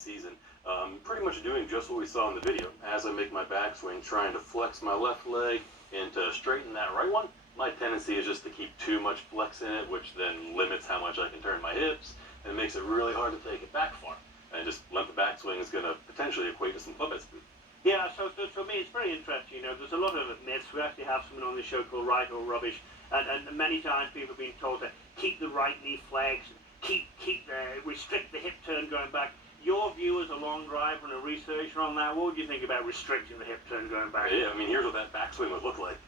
season, pretty much doing just what we saw in the video. As I make my backswing, trying to flex my left leg and to straighten that right one, my tendency is just to keep too much flex in it, which then limits how much I can turn my hips, and makes it really hard to take it back far. And just length of backswing is going to potentially equate to some club head speed. Yeah, so for me it's very interesting. You know, there's a lot of myths. We actually have someone on the show called Right or Rubbish, and many times people have been told to keep the right knee flexed, restrict the hip turn going back. Your view as a long driver and a researcher on that, what would you think about restricting the hip turn going back? Yeah, I mean, here's what that backswing would look like.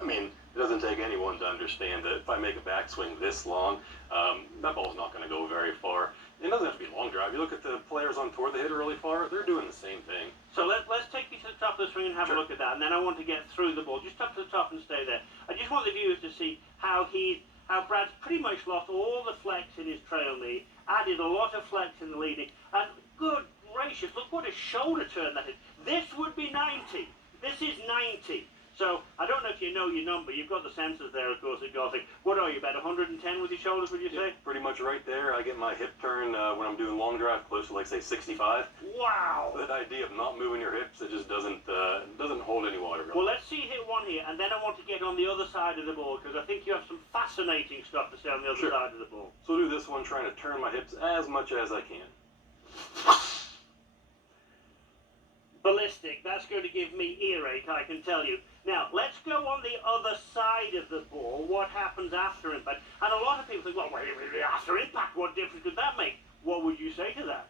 I mean, it doesn't take anyone to understand that if I make a backswing this long, that ball's not going to go very far. It doesn't have to be long drive. You look at the players on tour that hit it really far, they're doing the same thing. So let's take you to the top of the swing and have a look at that, and then I want to get through the ball. Just up to the top and stay there. I just want the viewers to see how Brad's pretty much lost all the flex in his trail knee, added a lot of flex in the leading, and good gracious, look what a shoulder turn that is. This would be 90. This is 90. So, I don't know if you know your number. You've got the sensors there, of course, at Gothic. What are you, about 110 with your shoulders, would you say? Pretty much right there. I get my hip turn when I'm doing long drive close to, like, say, 65. Wow! That idea of not moving your hips, it just doesn't hold any water, really. Well, let's see hit one here, and then I want to get on the other side of the ball, because I think you have some fascinating stuff to say on the other side of the ball. So I'll do this one, trying to turn my hips as much as I can. Ballistic. That's going to give me earache, I can tell you. Now, let's go on the other side of the ball. What happens after impact? And a lot of people think, well, wait, after impact, what difference could that make? What would you say to that?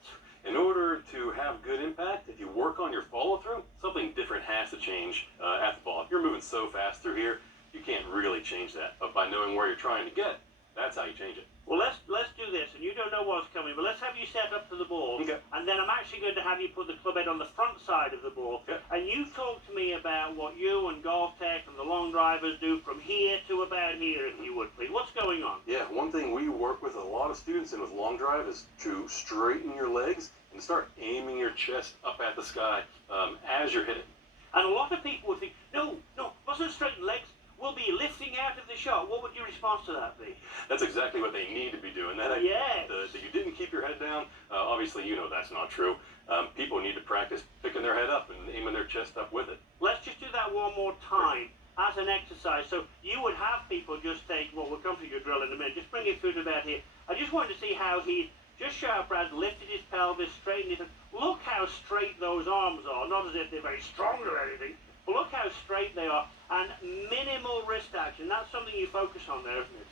In order to have good impact, if you work on your follow-through, something different has to change at the ball. If you're moving so fast through here, you can't really change that. But by knowing where you're trying to get, that's how you change it. Well, let's do this, and you don't know what's coming, but let's have you set up to the ball, okay. And then I'm actually going to have you put the club head on the front side of the ball, okay. And you talk to me about what you and Golf Tech and the long drivers do from here to about here, if you would, please. What's going on? Yeah, one thing we work with a lot of students in with long drive is to straighten your legs and start aiming your chest up at the sky as you're hitting. And a lot of people would think, no, mustn't straighten legs. We'll be lifting out of the shot. What would your response to that be? That's exactly what they need to be doing. That you didn't keep your head down, obviously you know that's not true. People need to practice picking their head up and aiming their chest up with it. Let's just do that one more time as an exercise. So you would have people just take, well, we'll come to your drill in a minute. Just bring it through to about here. I just wanted to see how he, just show how Brad lifted his pelvis, straightened it. Look how straight those arms are. Not as if they're very strong or anything. But look how straight they are, and minimal wrist action. That's something you focus on there, isn't it?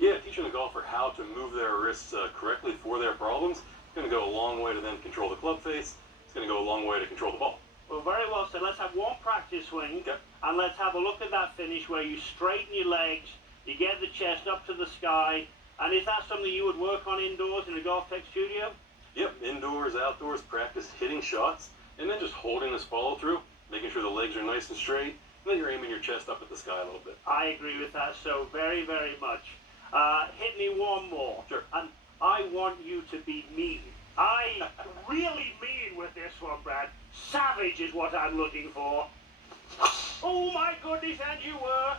Yeah, teaching a golfer how to move their wrists correctly for their problems is going to go a long way to then control the club face. It's going to go a long way to control the ball. Well, very well said. Let's have one practice swing, and let's have a look at that finish where you straighten your legs, you get the chest up to the sky, and is that something you would work on indoors in a Golf Tech studio? Yep, indoors, outdoors, practice hitting shots, and then just holding this follow-through, making sure the legs are nice and straight, and then you're aiming your chest up at the sky a little bit. I agree with that so very, very much. Hit me one more. Sure. And I want you to be mean. I really mean with this one, Brad. Savage is what I'm looking for. Oh my goodness, and you were.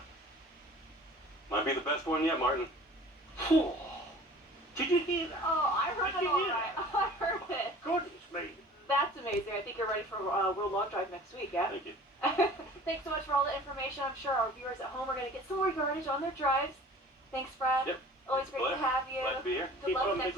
Might be the best one yet, Martin. Did you hear that? Oh, I heard it all right. I heard it. Goodness me. That's amazing. I think you're ready for World Long Drive next week, yeah? Thank you. Thanks so much for all the information. I'm sure our viewers at home are going to get some more yardage on their drives. Thanks, Brad. Yep. Always great to have you. Glad to be here. Good luck next